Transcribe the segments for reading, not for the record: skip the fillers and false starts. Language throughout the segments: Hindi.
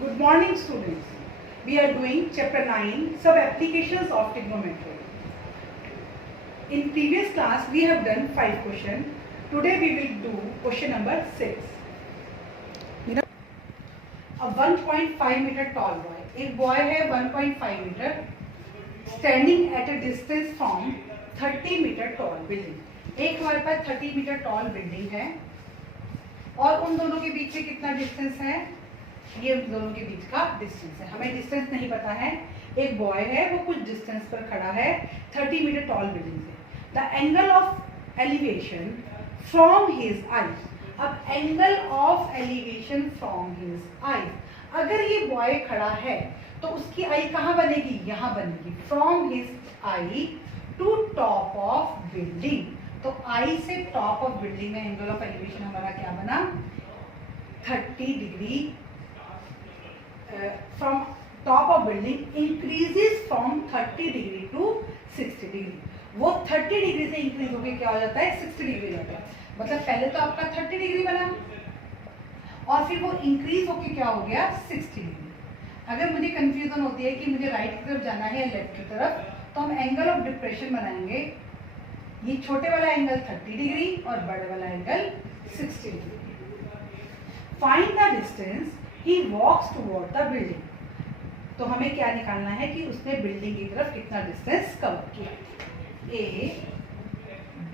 Good morning, students. We are doing chapter 9, sub applications of trigonometry. In previous class, we have done 5 questions. Today we will do question number 6. A 1.5 meter tall boy. एक boy है 1.5 meter, standing at a distance from 30 meter tall building. एक हमारे पास 30 meter tall building है और उन दोनों के बीच में कितना डिस्टेंस है? ये उन दोनों के बीच का डिस्टेंस है. हमें डिस्टेंस नहीं पता है. एक बॉय है, वो कुछ डिस्टेंस पर खड़ा है 30 मीटर टॉल बिल्डिंग से. The angle of elevation from his eyes. अब angle of elevation from his eyes, अगर ये बॉय खड़ा है तो उसकी आई कहाँ बनेगी? यहाँ बनेगी. From his eye to top of building. तो आई से टॉप ऑफ बिल्डिंग में एंगल ऑफ एलिवेशन हमारा क्या बना? 30 degree. from top of building increases from 30 degree to 60 degree. वो 30 डिग्री से इंक्रीज होकर क्या हो जाता है? 60 डिग्री जाता है. मतलब पहले तो आपका 30 डिग्री बना और फिर वो इंक्रीज होकर क्या हो गया? 60 डिग्री. अगर मुझे कंफ्यूजन होती है कि मुझे राइट की तरफ जाना है या लेफ्ट की तरफ, तो हम एंगल ऑफ डिप्रेशन बनाएंगे. ये छोटे वाला एंगल 30 डिग्री और बड़े वाला angle 60 degree. Find the distance he walks toward the building. तो हमें क्या निकालना है कि उसने बिल्डिंग की तरफ कितना डिस्टेंस कवर किया. A, B,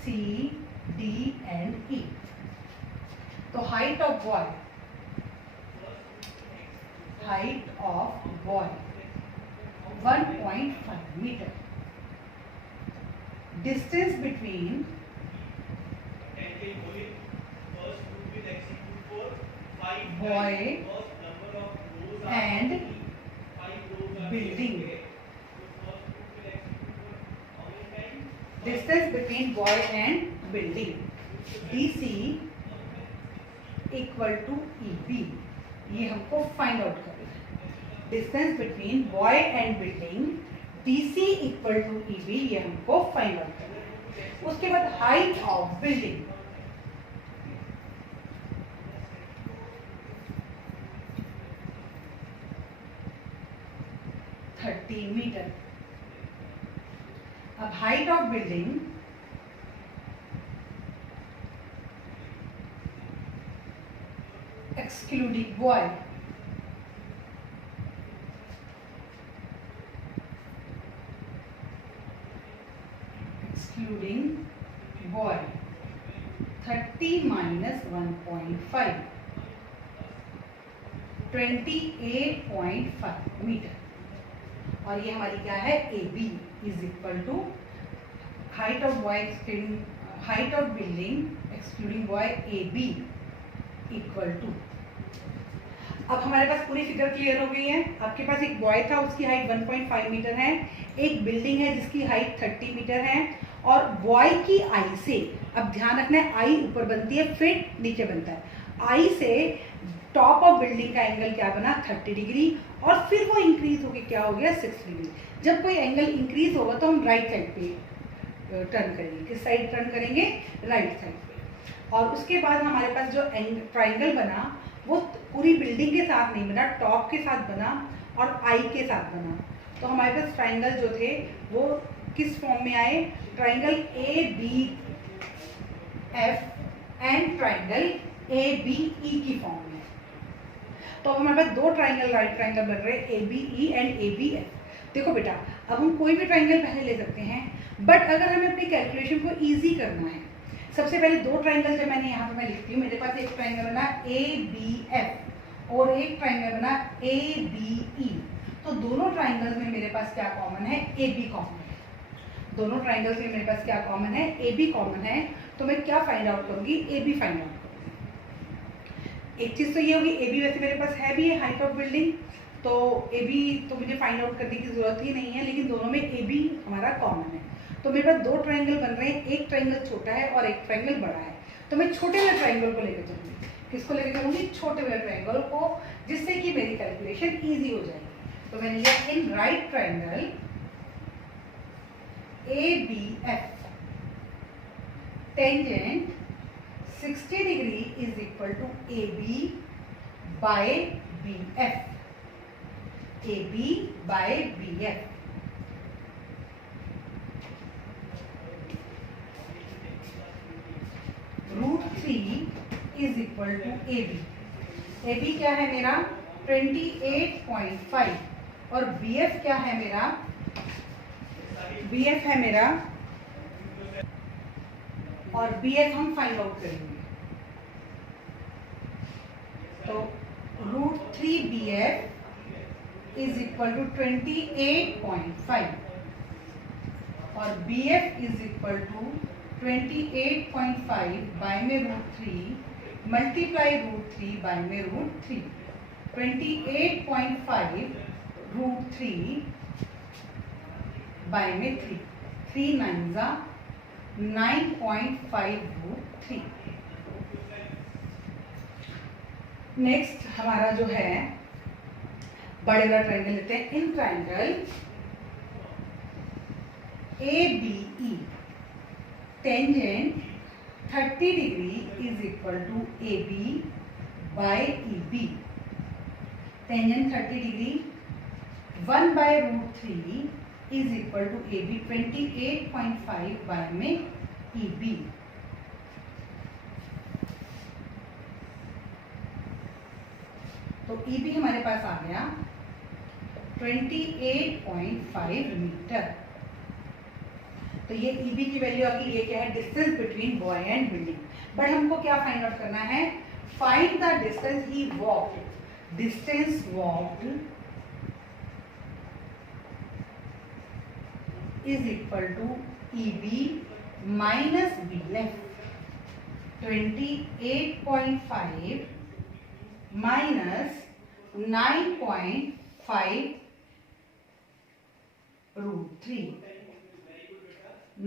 C, D and E. तो height of boy 1.5 meter. Distance between boy and building. Distance between boy and building. DC equal to EB. ये हमको फाइंड आउट करना है. Distance between boy and building DC equal to EB, ये हमको फाइंड आउट करना है. उसके बाद हाइट ऑफ बिल्डिंग 30 मीटर. अब height of building excluding boy excluding boy 30 minus 1.5 28.5 meter. और ये हमारी क्या है? AB is equal to height of boy excluding height of building excluding boy AB equal to. अब हमारे पास पूरी फिगर क्लियर हो गई है. आपके पास एक बॉय था, उसकी हाइट 1.5 मीटर है. एक बिल्डिंग है जिसकी हाइट 30 मीटर है. और बॉय की आई से, अब ध्यान रखना है, आई ऊपर बनती है फिर नीचे बनता है. आई से टॉप ऑफ बिल्डिंग का एंगल क्या बना? 30 डिग्री. और फिर वो इंक्रीज होकर क्या हो गया? 60 डिग्री. जब कोई एंगल इंक्रीज होगा तो हम राइट साइड पे टर्न करेंगे. किस साइड टर्न करेंगे? राइट साइड पे. और उसके बाद हमारे पास जो ट्राइंगल बना वो पूरी बिल्डिंग के साथ नहीं बना, टॉप के साथ बना और आई के साथ बना. तो हमारे पास ट्राइंगल जो थे वो किस फॉर्म में आए? Triangle ABF and triangle ABE की फॉर्म में. तो हमारे पास दो ट्राइंगल राइट ट्राइंगल बन रहे हैं, ABE एंड ABF. देखो बेटा, अब हम कोई भी ट्राइंगल पहले ले सकते हैं, बट अगर हमें अपनी कैलकुलेशन को इजी करना है, सबसे पहले दो ट्राइंगल जो मैंने यहाँ पे मैं लिखती हूँ. मेरे पास एक ट्राइंगल बना ABF और एक ट्राइंगल बना ABE. तो दोनों ट्राइंगल्स में मेरे पास क्या कॉमन है? AB कॉमन है. दोनों ट्राइंगल्स में मेरे पास क्या कॉमन है? AB कॉमन है. तो मैं क्या फाइंड आउट करूँगी? AB find out. एक चीज तो ये होगी, AB वैसे मेरे पास है भी है हाइट ऑफ बिल्डिंग, तो AB तो मुझे फाइंड आउट करने की जरूरत ही नहीं है, लेकिन दोनों में AB हमारा कॉमन है. तो मेरे पास दो ट्राइंगल बन रहे हैं, एक ट्राइंगल छोटा है और एक ट्राइंगल बड़ा है. तो मैं छोटे वाले ट्राइंगल को लेकर चलूंगी. किसको लेकर चलूंगी? छोटे वाले ट्राइंगल को, जिससे कि मेरी कैलकुलेशन ईजी हो जाएगी. तो मैंने लिया in right triangle ABF tangent 60 degree is equal to AB by B F, A B by B F. √3 is equal to A B. A B क्या है मेरा 28.5 और बी एफ क्या है मेरा, बी एफ है मेरा, और बी एफ हम फाइंड आउट करेंगे। तो √3 B F is equal to 28.5 और B F is equal to 28.5 by में √3 मल्टीप्लाई √3 बाय में √3। 28.5 √3 बाय में 3, 3 9 9.5 √3। नेक्स्ट हमारा जो है बड़े वाला ट्रायंगल लेते हैं। In triangle ABE tangent 30 degree is equal to AB by EB। Tangent 30 degree 1 by √3 is equal to AB 28.5 by में EB। तो EB हमारे पास आ गया 28.5 मीटर। तो ये EB की वैल्यू आपकी, ये क्या है, distance between boy and building. But हमको क्या फाइंड आउट करना है, find the distance he walked, distance walked is equal to EB minus B left. 28.5 minus 9.5 √3,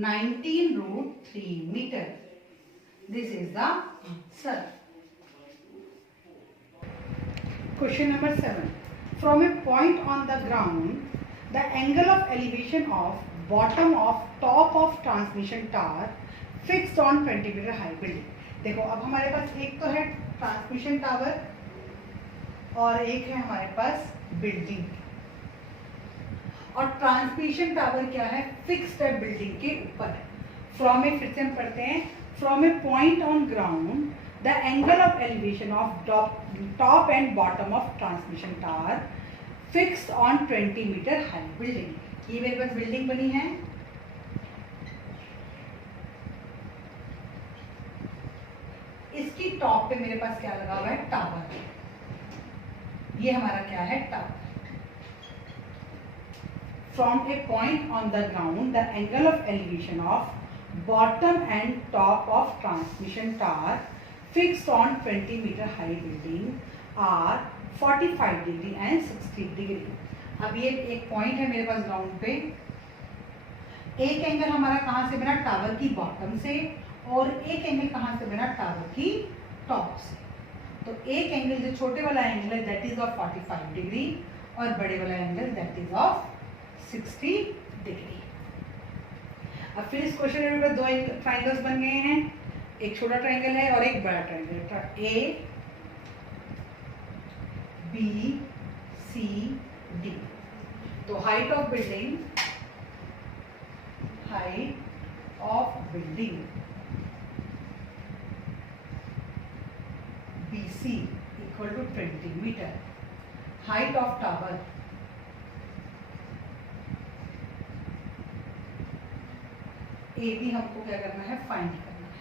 19 √3 meter. This is the answer. Question number 7. From a point on the ground, the angle of elevation of bottom of top of transmission tower fixed on 20 meter high building. देखो अब हमारे पास एक तो है ट्रांसमिशन टावर और एक है हमारे पास बिल्डिंग। और ट्रांसमिशन टावर क्या है, फिक्स्ड है बिल्डिंग के ऊपर। फ्रॉम ए, फिर से हम पढ़ते हैं, from a point on ground the angle of elevation of top and bottom of transmission tower fixed on 20 meter high building. ये मेरे पास बिल्डिंग बनी है, इसकी टॉप पे मेरे पास क्या लगा हुआ है, टावर। ये हमारा क्या है, tower. From a point on the ground, the angle of elevation of bottom and top of transmission tower fixed on 20 meter high building are 45 degree and 60 degree. अब ये एक पॉइंट है मेरे पास ग्राउंड पे। एक एंगल हमारा कहाँ से बना, टावर की बॉटम से, और एक एंगल कहाँ से बना, टावर की टॉप से। तो एक एंगल जो छोटे वाला एंगल है दैट इज ऑफ 45 डिग्री और बड़े वाला angle that is of 60 degree. अब फिर इस क्वेश्चन में दो ट्राइंगल्स बन गए हैं, एक छोटा ट्राइंगल है और एक बड़ा triangle. A B C D। तो height of building BC equal to 20 meter. Height of tower AB हमको क्या करना है, फाइंड करना है।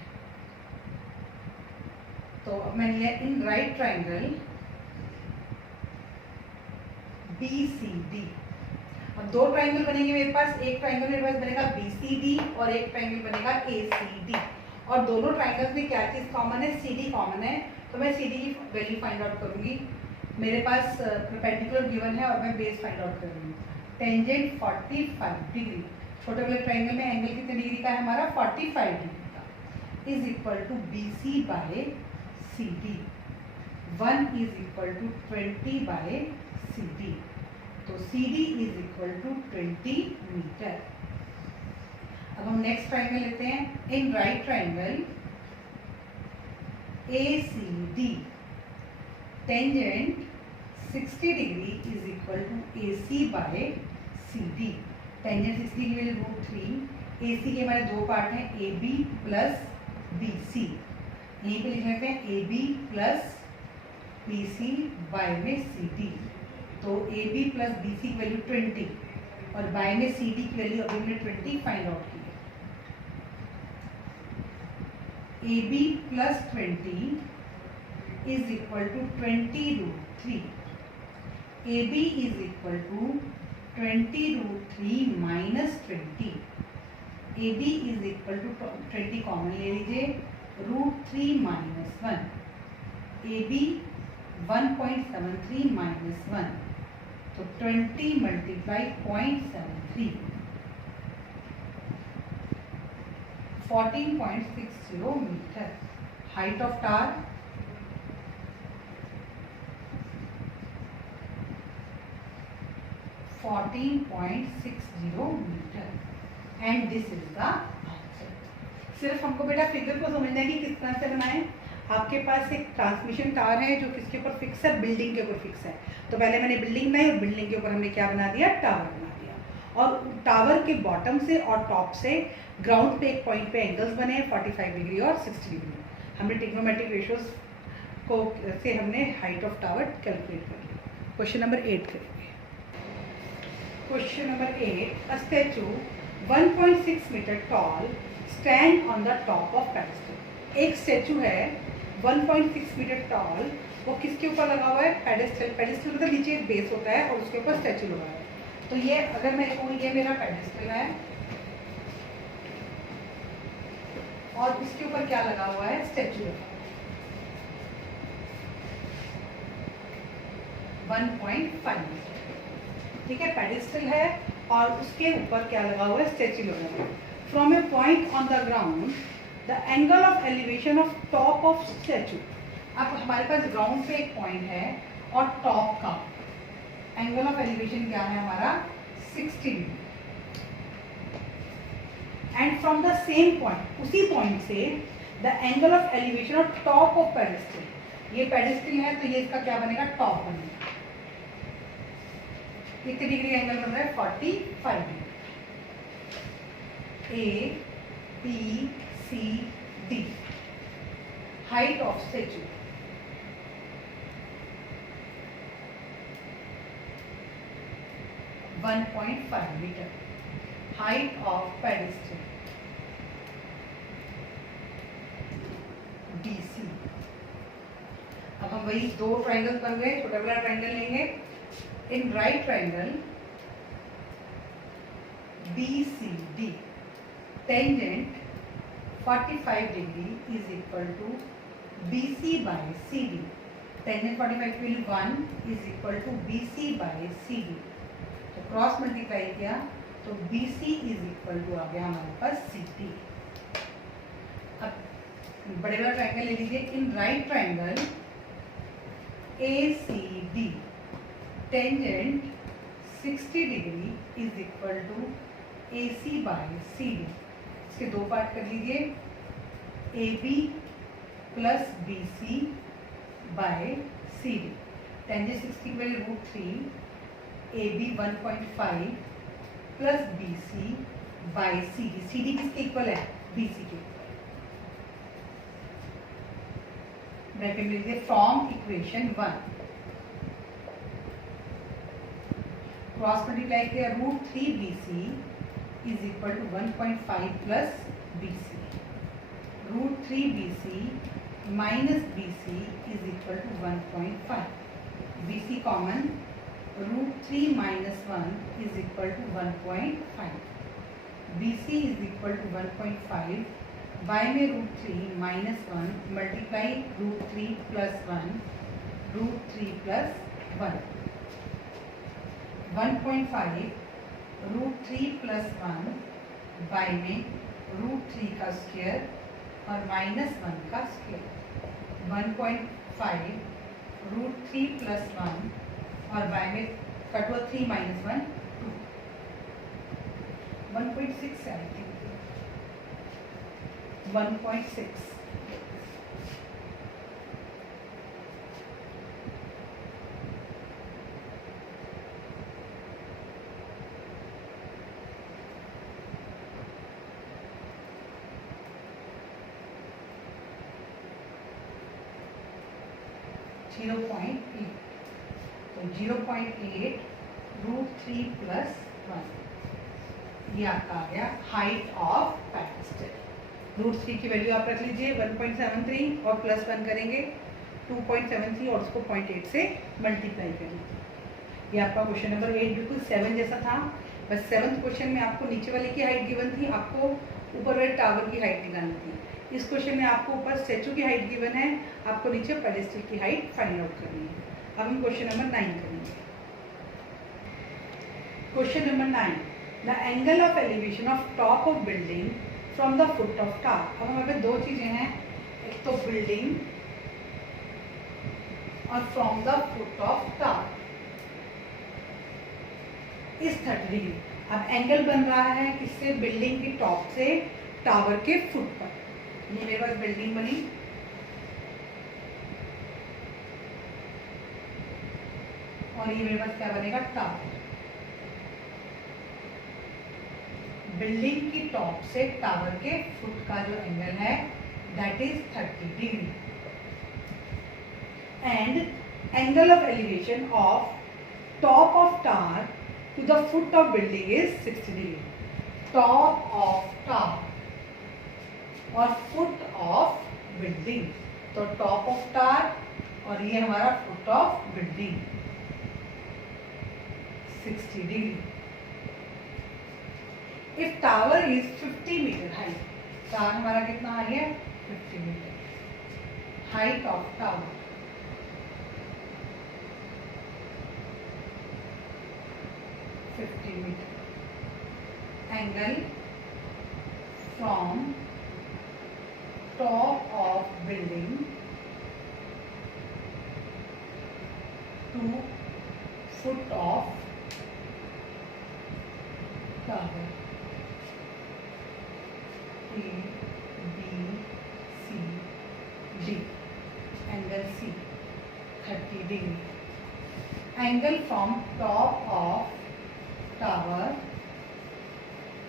तो अब मैंने लिया इन राइट ट्राइंगल BCD। अब दो ट्राइंगल बनेंगे मेरे पास, एक ट्राइंगल मेरे पास बनेगा BCD और एक ट्राइंगल बनेगा ACD। और दोनों ट्राइंगल्स में क्या चीज कॉमन है, CD कॉमन है। तो मैं CD की वैल्यू फाइंड आउट करूंगी। मेरे पास परपेंडिकुलर गिवन है और मैं बेस फाइंड आउट करूंगी। टेंजेंट 45 डिग्री, छोटे वाले ट्राइंगल में एंगल कितने डिग्री का है हमारा, 45 डिग्री का, is equal to BC by CD। 1 is equal to 20 by CD। तो CD is equal to 20 meter. अब हम नेक्स्ट ट्राइंगल लेते हैं। In right triangle ACD tangent 60 degree is equal to A C by C D. Tangent 60 की वैल्यू √3। ए सी के हमारे दो पार्ट हैं, A B plus B C. यहीं पे लिख लेते हैं A B plus B C by में सी डी। तो A B plus B C की वैल्यू 20 और बाय में सी डी की वैल्यू अभी हमने 20 फाइंड आउट की है। A B plus 20 is equal to 20√3। A B is equal to 20√3 minus 20। A B is equal to 20 common ले लीजिए, √3 माइनस 1। ए बी 1.73 माइनस 1, तो 20 multiply 0.73, 14.60 meter. Height of tower 14.60 meter and this is the answer. सिर्फ हमको बेटा फिगर को समझना है कि किस तरह से बनाएं। आपके पास एक ट्रांसमिशन टावर है जो किसके ऊपर फिक्स है, बिल्डिंग के ऊपर फिक्स है। तो पहले मैंने बिल्डिंग बनाई और बिल्डिंग के ऊपर हमने क्या बना दिया, टावर बना दिया। और टावर के बॉटम से और टॉप से ग्राउंड पे एक पॉइंट पे एंगल्स बने हैं 45 डिग्री और 60 डिग्री। हमने ट्रिग्नोमेट्रिक रेशियोज को से हमने हाइट ऑफ टावर कैलकुलेट कर लिया। क्वेश्चन नंबर 8 करेंगे। Question number 8, a statue 1.6 meter tall stand on the top of pedestal. एक स्टैचू है 1.6 मीटर टॉल, वो किसके ऊपर लगा हुआ है, पेडेस्टल। पेडेस्टल मतलब नीचे एक बेस होता है और उसके ऊपर स्टैचू लगा है। तो ये अगर मैं कहूँ ये मेरा पेडेस्टल है और इसके ऊपर क्या लगा हुआ है, स्टैचू लगा हुआ है 1.5 मीटर। ठीक है, पेडेस्टल है और उसके ऊपर क्या लगा हुआ है, स्टैचू लगा हुआ है। From a point on the ground the angle of elevation of top of statute. अब हमारे पास ग्राउंड पे एक पॉइंट है और टॉप का एंगल ऑफ एलिवेशन क्या है हमारा, 60 degree. And from the same point, उसी पॉइंट से the angle of elevation of top of pedestal. ये पेडेस्टल है तो ये इसका क्या बनेगा, टॉप बनेगा। कितने डिग्री एंगल बन रहा है, 45 degree. A B C D. Height of statue 1.5 meter. Height of pedestal BC। अब हम वही दो ट्राइंगल बन गए, छोटा बड़ा ट्राइंगल लेंगे। In right triangle BCD tangent 45 degree is equal to BC by CD। Tangent 45 की value 1 is equal to BC by CD। तो क्रॉस मल्टीप्लाई किया तो BC इज इक्वल टू आ गया हमारे पास CD। अब बड़े बड़ा ट्राइंगल ले लीजिए। In right triangle ACD tangent 60 degree is equal to AC by CD। इसके दो पार्ट कर लीजिए, AB plus BC by CD। Tangent 60 की value √3, AB 1.5 plus BC by CD। CD किसके इक्वल है, BC के। ब्रैकेट में लीजिए फ्रॉम इक्वेशन 1 क्रॉस मल्टीप्लाई किया √3 BC is equal to 1.5 plus BC। √3 BC minus BC is equal to 1.5। BC common, √3 minus 1 is equal to 1.5। BC is equal to 1.5 by में √3 minus 1 multiply √3 plus 1, √3 plus 1। 1.5 √3 plus 1 by में √3 का स्क्वायर और माइनस 1 का स्क्वायर। 1.5 √3 प्लस 1 और बाय में कट हुआ 3 माइनस 1 2। 1.6 है आई थिंक, 1.6। 0.8, तो 0.8 √3 + 1, ये आपका आ गया हाइट ऑफ पेडेस्टल। √3 की वैल्यू आप रख लीजिए 1.73 और +1 करेंगे 2.73 और उसको 0.8 से मल्टीप्लाई कर लीजिए। ये आपका क्वेश्चन नंबर 8 बिल्कुल 7 जैसा था, बस 7th क्वेश्चन में आपको नीचे वाले की हाइट गिवन थी, आपको ऊपर वाले टावर की हाइट निकालनी थी। इस क्वेश्चन में आपको ऊपर स्टैचू की हाइट गिवन है, आपको नीचे पेडेस्टल की हाइट फाइंड आउट करनी है। अब हम क्वेश्चन नंबर 9 करेंगे। Question number 9, the angle of elevation of top of building from the foot of tower. अब हमारे पास दो चीजें हैं, एक तो बिल्डिंग और from the foot of tower इस 30 डिग्री। अब एंगल बन रहा है किससे, बिल्डिंग की टॉप से टावर के फुट पर। ये मेरे पास बिल्डिंग बनी, और ये मेरे पास क्या बनेगा, टावर। बिल्डिंग की टॉप से टावर के फुट का जो एंगल है that is 30 degree, and angle of elevation of top of tower to the foot of building is 60 degree. Top of tower और foot of building, तो top of tower और ये हमारा foot of building 60 degree. If tower is 50 meter high, tower हमारा कितना हाई है, 50 meter. Height of tower 50 meter. Angle from top of building to foot of tower. A, B, C, D. Angle C 30 degree. Angle from top of tower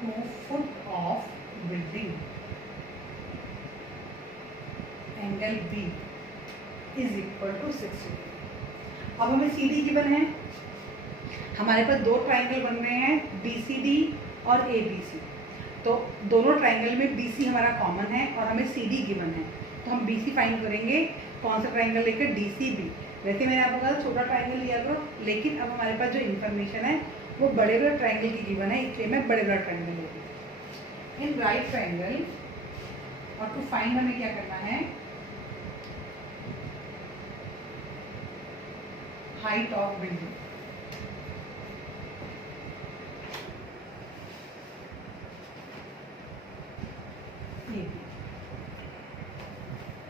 to foot of building, angle B is equal to 60 degree. अब हमें CD गिवन है, हमारे पास दो ट्राइंगल बन रहे हैं BCD और ABC, तो दोनों ट्राइंगल में BC हमारा कॉमन है और हमें CD गिवन है, तो हम BC फाइंड करेंगे। कौन सा ट्राइंगल लेकर, DCB। वैसे मैंने आपको कहा छोटा ट्राइंगल लिया करो, लेकिन अब हमारे पास जो इन्फॉर्मेशन है वो बड़े बड़े ट्राइंगल की गिवन है, इसलिए मैं बड़े बड़ा ट्राइंगल लूँगी। इन राइट ट्राइंगल, और टू फाइंड हमें क्या करना है, height of building.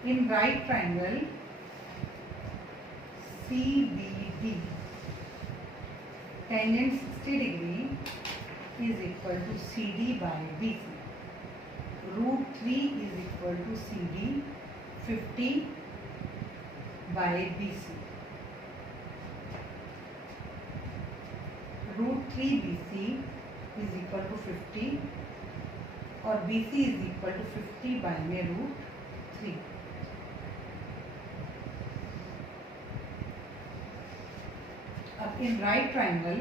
In right triangle CBD, tangent 60 degree is equal to CD by BC. √3 is equal to CD 50 by BC. √3 BC is equal to 50 और BC is equal to 50 by में √3. अब in right triangle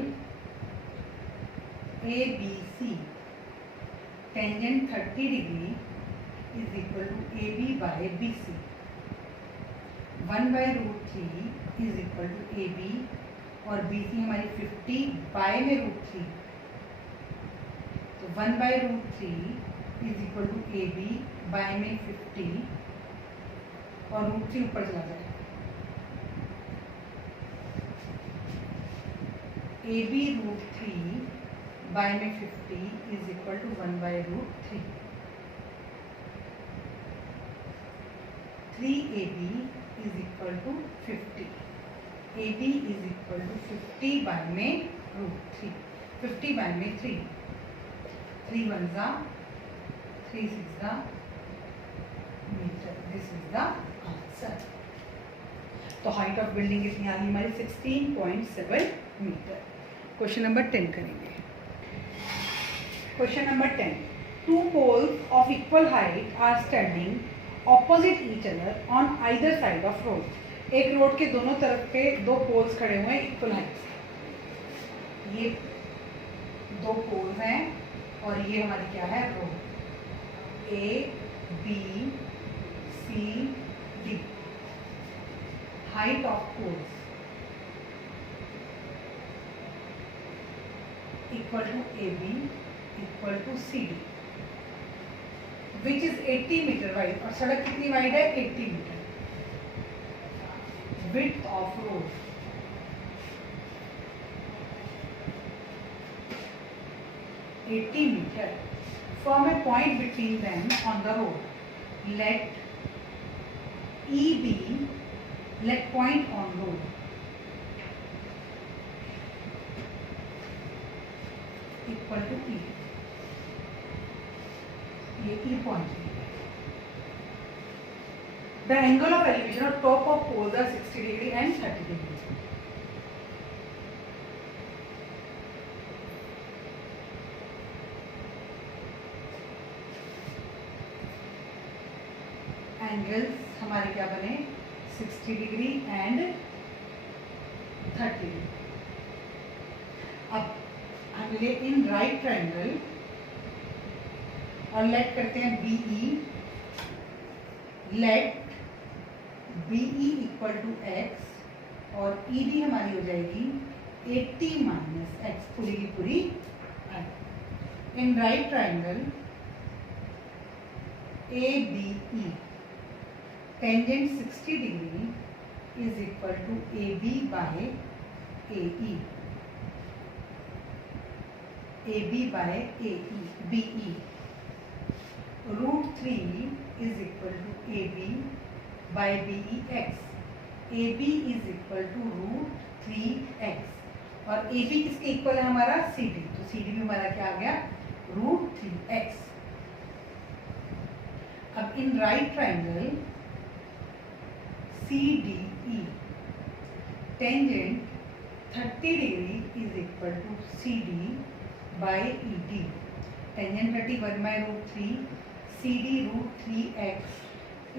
ABC, tangent 30 degree is equal to AB by BC. 1/√3 is equal to AB और BC हमारी 50 बाय में √3, तो 1/√3 is equal to AB by में 50 और √3 ऊपर चला जाएगा। AB √3 बाय में 50 is equal to 1/√3. 3AB is equal to 50. AB is equal to 50 by में √3. 50 बाय में 3. 3 1 जा 3 6 जा meter. This is the answer. तो हाइट ऑफ बिल्डिंग कितनी आ रही हमारी 16.7 मीटर. क्वेश्चन नंबर 10 करेंगे. Question number 10. Two poles of equal height are standing opposite each other on either side of road. एक रोड के दोनों तरफ पे दो पोल्स खड़े हुए हैं इक्वल हाइट से। ये दो पोल्स हैं और ये हमारी क्या है, road. A B C D, height of poles equal to A B equal to C D, which is 80 meter wide. और सड़क कितनी वाइड है, 80 meter. width of road 80 meter. Form a point between them on the road. Let E be, let point on road equal to E. ये E point है। The angle of elevation of top of poles are 60 degree and 30 degree. Angles हमारे क्या बने, 60 डिग्री एंड 30 डिग्री। अब हम ले इन राइट ट्रायंगल और लेट करते हैं BE, let BE equal to x और ED हमारी हो जाएगी 80 माइनस x, पूरी की पूरी। In right triangle ABE tangent 60 degree is equal to AB by AE, AB by AE BE। √3 is equal to AB by BEx, AB is equal to √3x और AB किसके इक्वल है हमारा, CD, तो CD भी हमारा क्या आ गया, √3x। अब in right triangle CDE tangent 30 degree is equal to CD by ED, tangent 30 1 by √3, CD √3x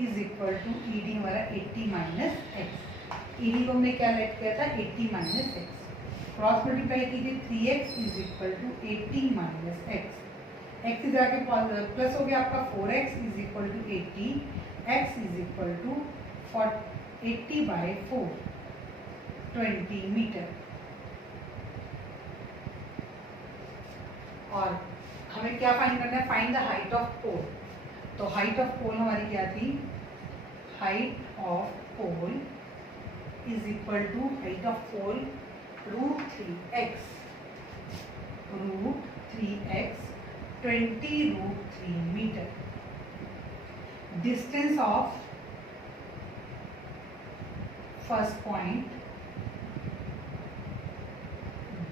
is equal to ED हमारा 80 माइनस x। ED को हमने क्या लेट किया था, 80 माइनस x। क्रॉस मल्टीप्लाई कीजिए, 3x is equal to 80 minus x। x is आगे प्लस हो गया आपका 4x is equal to 80, x is equal to 80 by 4, 20 meter. और हमें क्या फाइंड करना है, find the height of pole. तो हाइट ऑफ पोल हमारी क्या थी, height of pole is equal to height of pole √3x, √3x 20 √3 meter. Distance of first point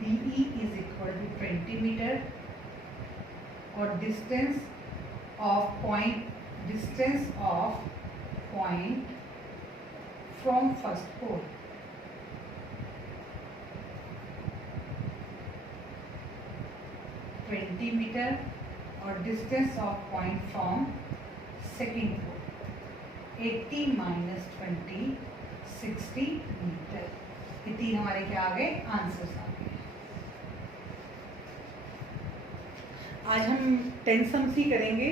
BE is equal to 20 meter और distance of point, distance of point from first pole (20 meter) और distance of point from second pole 80 minus 20, 60 metre. ये तीन हमारे क्या आ गए, आंसर्स आ गए। आज हम 10 सम्स ही करेंगे,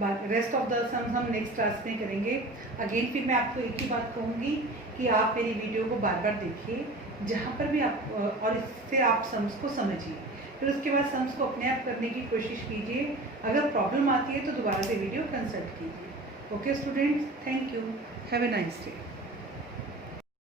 रेस्ट ऑफ द सम्स हम नेक्स्ट क्लास में करेंगे। अगेन फिर मैं आपको एक ही बात कहूँगी कि आप मेरी वीडियो को बार बार देखिए, जहाँ पर भी आप और इससे आप सम्स को समझिए, फिर उसके बाद सम्स को अपने आप करने की कोशिश कीजिए। अगर प्रॉब्लम आती है तो दोबारा से वीडियो कंसल्ट कीजिए। Okay students, thank you, have a nice day.